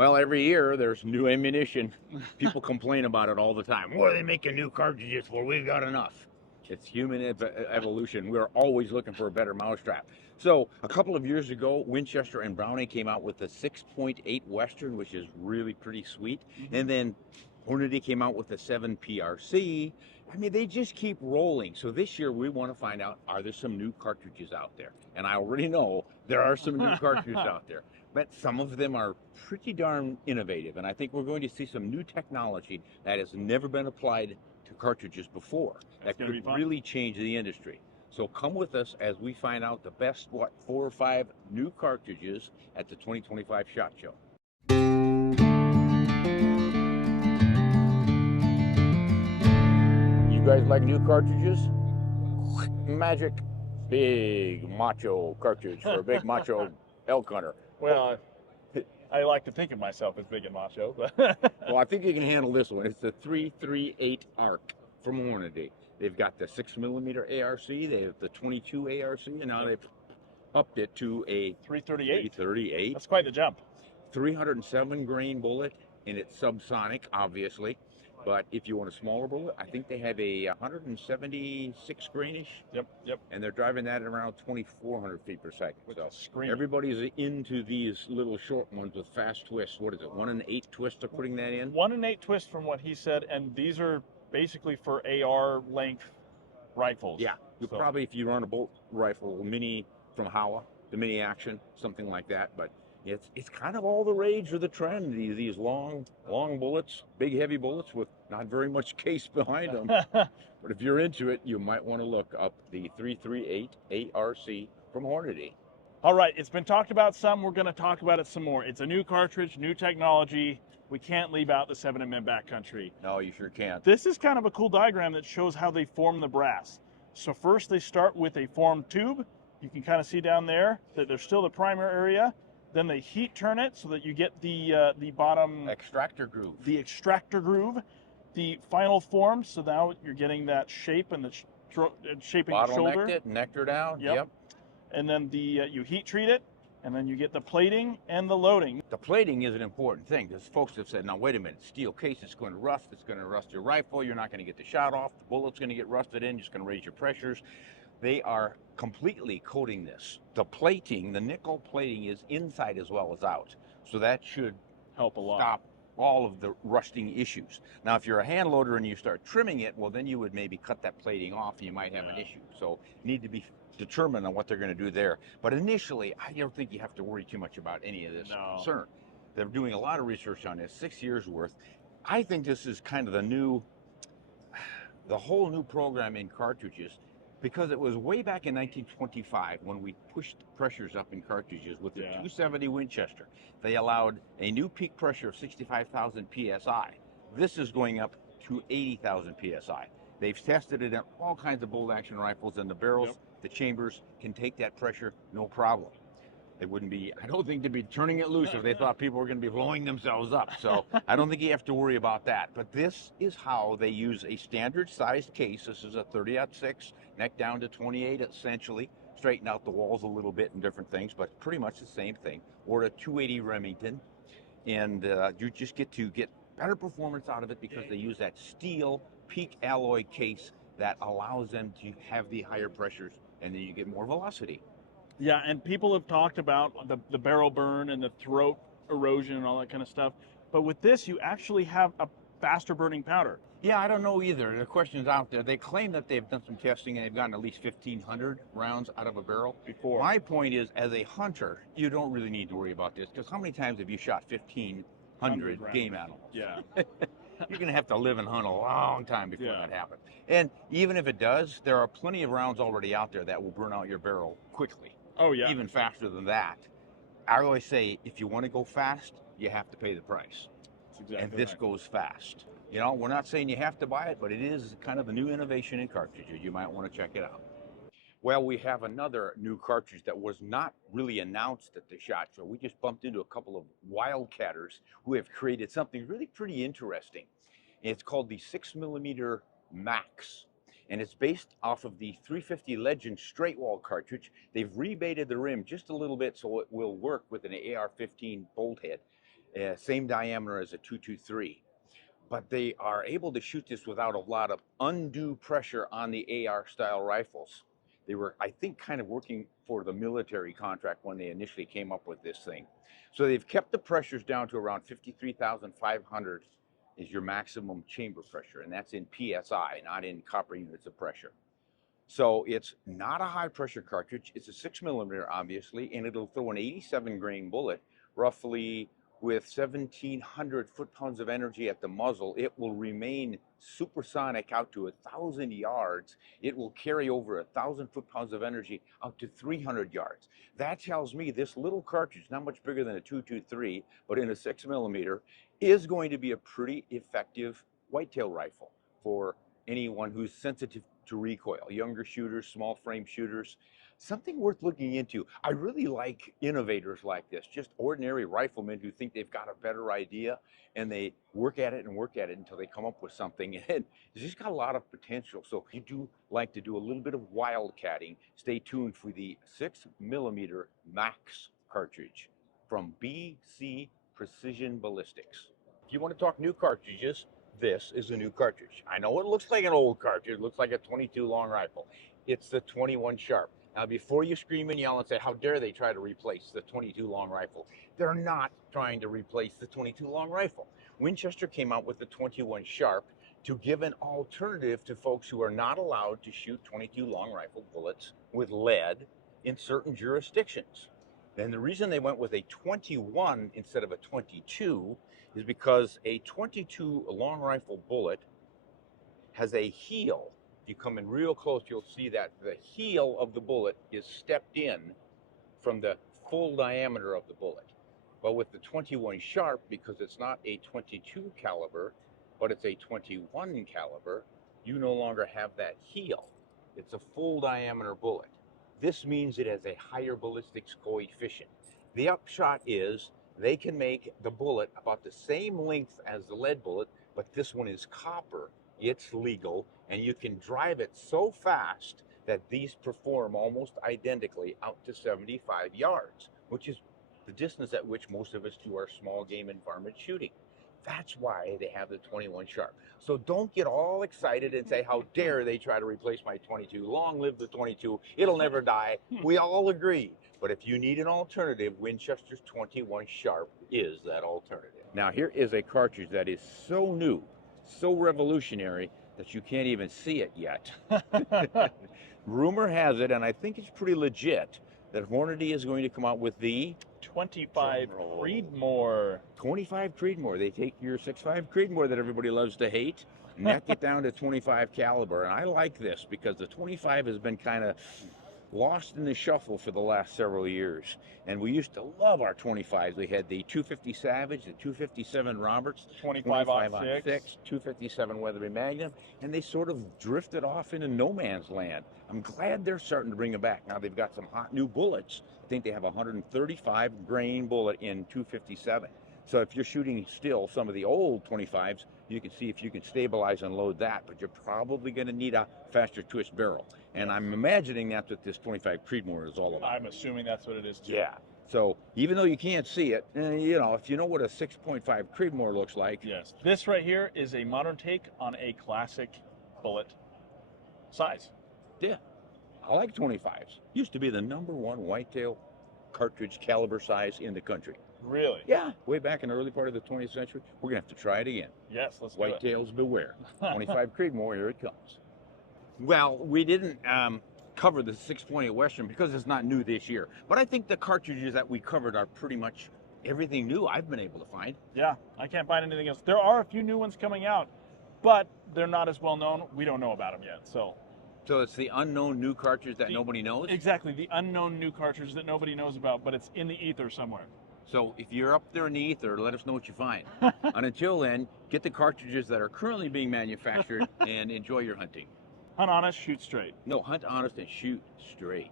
Well, every year there's new ammunition. People complain about it all the time. What are they making new cartridges for? We've got enough. It's human evolution. We're always looking for a better mousetrap. So a couple of years ago, Winchester and Browning came out with the 6.8 Western, which is really pretty sweet. And then Hornady came out with the 7 PRC. I mean, they just keep rolling. So this year we want to find out, are there some new cartridges out there? And I already know there are some new cartridges out there, but some of them are pretty darn innovative. And I think we're going to see some new technology that has never been applied to cartridges before that could really change the industry. So come with us as we find out the best, 4 or 5 new cartridges at the 2025 SHOT Show. You guys like new cartridges? Magic big macho cartridge for a big macho elk hunter. Well, I like to think of myself as big and macho. But well, I think you can handle this one. It's the 338 ARC from Hornady. They've got the 6mm ARC, they have the 22 ARC, and now they've upped it to a 338. That's quite the jump. 307 grain bullet, and it's subsonic, obviously. But if you want a smaller bullet, I think they have a 176 grainish. Yep. And they're driving that at around 2,400 feet per second. So everybody's into these little short ones with fast twists. What is it, 1 1/8 twist to putting that in? 1 1/8 twist from what he said, and these are basically for AR length rifles. Yeah, you probably, if you run a bolt rifle, mini from Howa, the mini action, something like that. But it's kind of all the rage or the trend. These long bullets, big heavy bullets with not very much case behind them. But if you're into it, you might want to look up the 338 ARC from Hornady. All right, it's been talked about some. We're going to talk about it some more. It's a new cartridge, new technology. We can't leave out the 7mm backcountry. No, you sure can't. This is kind of a cool diagram that shows how they form the brass. So first they start with a formed tube. You can kind of see down there that there's still the primer area. Then they heat turn it so that you get the bottom extractor groove. The extractor groove, the final form. So now you're getting that shape and the shaping the shoulder. Bottlenecked it, nectar down. Yep. And then you heat treat it, and then you get the plating and the loading. The plating is an important thing because folks have said, now wait a minute, steel case, it's going to rust. It's going to rust your rifle. You're not going to get the shot off. The bullet's going to get rusted in. You're just going to raise your pressures. They are completely coating this. The plating, the nickel plating, is inside as well as out. So that should help a lot. Stop all of the rusting issues. Now, if you're a hand loader and you start trimming it, well, then you would maybe cut that plating off and you might have an issue. So you need to be determined on what they're going to do there. But initially, I don't think you have to worry too much about any of this concern. They're doing a lot of research on this, 6 years worth. I think this is kind of the whole new program in cartridges, because it was way back in 1925 when we pushed pressures up in cartridges with the 270 Winchester. They allowed a new peak pressure of 65,000 PSI. This is going up to 80,000 PSI. They've tested it in all kinds of bolt action rifles, and the barrels, the chambers can take that pressure no problem. They wouldn't be, I don't think they'd be turning it loose if they thought people were going to be blowing themselves up. So I don't think you have to worry about that. But this is how they use a standard sized case. This is a 30-06, neck down to 28 essentially. Straighten out the walls a little bit and different things, but pretty much the same thing. Or a 280 Remington. And you just get better performance out of it because they use that steel peak alloy case that allows them to have the higher pressures, and then you get more velocity. Yeah, and people have talked about the barrel burn and the throat erosion and all that kind of stuff. But with this, you actually have a faster burning powder. Yeah, I don't know either. The question's out there. They claim that they've done some testing and they've gotten at least 1,500 rounds out of a barrel. Before. My point is, as a hunter, you don't really need to worry about this, because how many times have you shot 1,500 game animals? Yeah. You're going to have to live and hunt a long time before that happens. And even if it does, there are plenty of rounds already out there that will burn out your barrel quickly. Oh, yeah. Even faster than that. I always say, if you want to go fast, you have to pay the price. That's exactly and this goes fast. You know, we're not saying you have to buy it, but it is kind of a new innovation in cartridges. You might want to check it out. Well, we have another new cartridge that was not really announced at the SHOT Show. We just bumped into a couple of wildcatters who have created something really pretty interesting. It's called the 6mm Max. And it's based off of the 350 Legend straight wall cartridge. They've rebaited the rim just a little bit so it will work with an AR-15 bolt head. same diameter as a 223. But they are able to shoot this without a lot of undue pressure on the AR style rifles. They were, I think, kind of working for the military contract when they initially came up with this thing. So they've kept the pressures down to around 53,500 is your maximum chamber pressure, and that's in PSI, not in copper units of pressure. So it's not a high pressure cartridge. It's a 6mm, obviously, and it'll throw an 87 grain bullet, roughly with 1,700 foot-pounds of energy at the muzzle. It will remain supersonic out to 1,000 yards. It will carry over 1,000 foot-pounds of energy out to 300 yards. That tells me this little cartridge, not much bigger than a 223, but in a 6mm, is going to be a pretty effective whitetail rifle for anyone who's sensitive to recoil, younger shooters, small frame shooters. Something worth looking into. I really like innovators like this, just ordinary riflemen who think they've got a better idea and they work at it until they come up with something. And it's just got a lot of potential. So if you do like to do a little bit of wildcatting, stay tuned for the 6mm Max cartridge from BC Precision Ballistics. If you want to talk new cartridges, this is a new cartridge. I know it looks like an old cartridge. It looks like a 22 long rifle. It's the 21 Sharp. Now, before you scream and yell and say, how dare they try to replace the 22 long rifle? They're not trying to replace the 22 long rifle. Winchester came out with the 21 Sharp to give an alternative to folks who are not allowed to shoot 22 long rifle bullets with lead in certain jurisdictions. And the reason they went with a 21 instead of a 22 is because a 22 long rifle bullet has a heel. If you come in real close, you'll see that the heel of the bullet is stepped in from the full diameter of the bullet. But with the 21 Sharp, because it's not a 22 caliber, but it's a 21 caliber, you no longer have that heel. It's a full diameter bullet. This means it has a higher ballistics coefficient. The upshot is they can make the bullet about the same length as the lead bullet, but this one is copper. It's legal, and you can drive it so fast that these perform almost identically out to 75 yards, which is the distance at which most of us do our small game and varmint shooting. That's why they have the 21 Sharp. So don't get all excited and say, how dare they try to replace my 22. Long live the 22. It'll never die. We all agree. But if you need an alternative, Winchester's 21 Sharp is that alternative. Now here is a cartridge that is so new, so revolutionary, that you can't even see it yet. Rumor has it, and I think it's pretty legit, that Hornady is going to come out with the 25 Creedmoor. 25 Creedmoor. They take your 6.5 Creedmoor that everybody loves to hate, neck it down to 25 caliber. And I like this because the 25 has been kind of lost in the shuffle for the last several years. And we used to love our 25s. We had the 250 Savage, the 257 Roberts, 25 on 6, 257 Weatherby Magnum, and they sort of drifted off into no man's land. I'm glad they're starting to bring them back. Now they've got some hot new bullets. I think they have a 135 grain bullet in 257. So if you're shooting still some of the old 25s, you can see if you can stabilize and load that, but you're probably going to need a faster twist barrel. And I'm imagining that's what this 25 Creedmoor is all about. I'm assuming that's what it is too. Yeah. So even though you can't see it, you know, if you know what a 6.5 Creedmoor looks like. Yes. This right here is a modern take on a classic bullet size. Yeah. I like 25s. Used to be the #1 whitetail cartridge caliber size in the country. Really? Yeah, way back in the early part of the 20th century. We're going to have to try it again. Yes, let's do it. Whitetails beware. 25 Creedmoor, here it comes. Well, we didn't cover the 6.8 Western because it's not new this year. But I think the cartridges that we covered are pretty much everything new I've been able to find. Yeah, I can't find anything else. There are a few new ones coming out, but they're not as well known. We don't know about them yet, so it's the unknown new cartridge that nobody knows? Exactly, the unknown new cartridge that nobody knows about, but it's in the ether somewhere. So if you're up there in the ether, let us know what you find. And until then, get the cartridges that are currently being manufactured and enjoy your hunting. Hunt honest, shoot straight. No, hunt honest and shoot straight.